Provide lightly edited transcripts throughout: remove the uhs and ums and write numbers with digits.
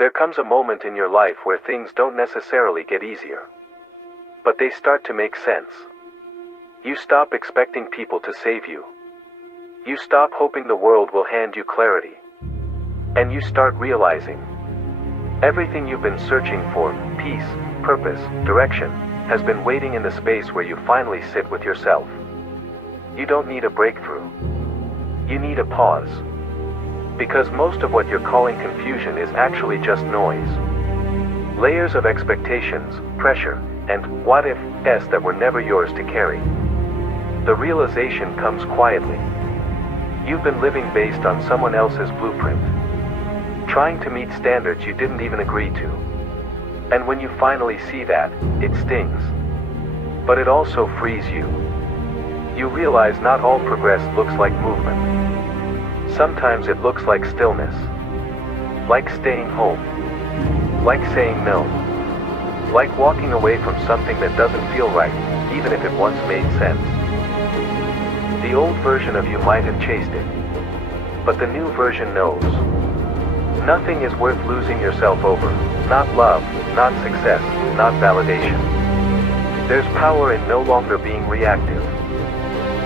There comes a moment in your life where things don't necessarily get easier, but they start to make sense. You stop expecting people to save you. You stop hoping the world will hand you clarity. And you start realizing everything you've been searching for, peace, purpose, direction, has been waiting in the space where you finally sit with yourself. You don't need a breakthrough. You need a pause. Because most of what you're calling confusion is actually just noise. Layers of expectations, pressure, and what-ifs that were never yours to carry. The realization comes quietly. You've been living based on someone else's blueprint, trying to meet standards you didn't even agree to. And when you finally see that, it stings. But it also frees you. You realize not all progress looks like movement. Sometimes it looks like stillness. Like staying home. Like saying no. Like walking away from something that doesn't feel right, even if it once made sense. The old version of you might have chased it, but the new version knows. Nothing is worth losing yourself over. Not love, not success, not validation. There's power in no longer being reactive.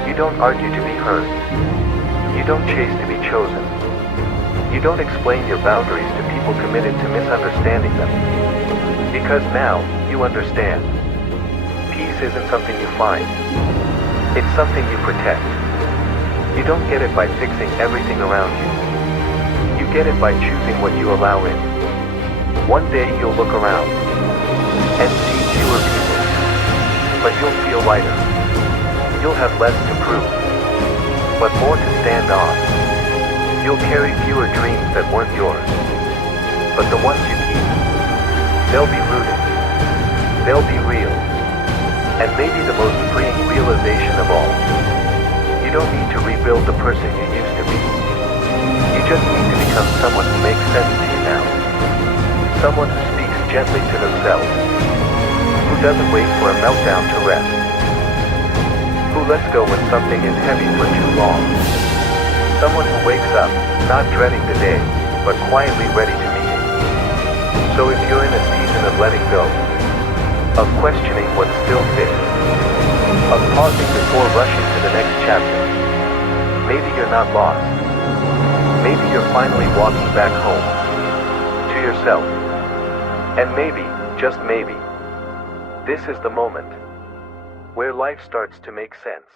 You don't argue to be heard. You don't chase to be chosen. You don't explain your boundaries to people committed to misunderstanding them. Because now, you understand. Peace isn't something you find. It's something you protect. You don't get it by fixing everything around you. You get it by choosing what you allow in. One day you'll look around and see fewer people, but you'll feel lighter. You'll have less to prove, but more to stand on. You'll carry fewer dreams that weren't yours, but the ones you keep, they'll be rooted, they'll be real, and maybe the most freeing realization of all. You don't need to rebuild the person you used to be. You just need to become someone who makes sense to you now. Someone who speaks gently to themselves, who doesn't wait for a meltdown to rest, who lets go when something is heavy for too long. Someone who wakes up, not dreading the day, but quietly ready to meet it. So if you're in a season of letting go, of questioning what still fits, of pausing before rushing to the next chapter, maybe you're not lost. Maybe you're finally walking back home, to yourself. And maybe, just maybe, this is the moment where life starts to make sense.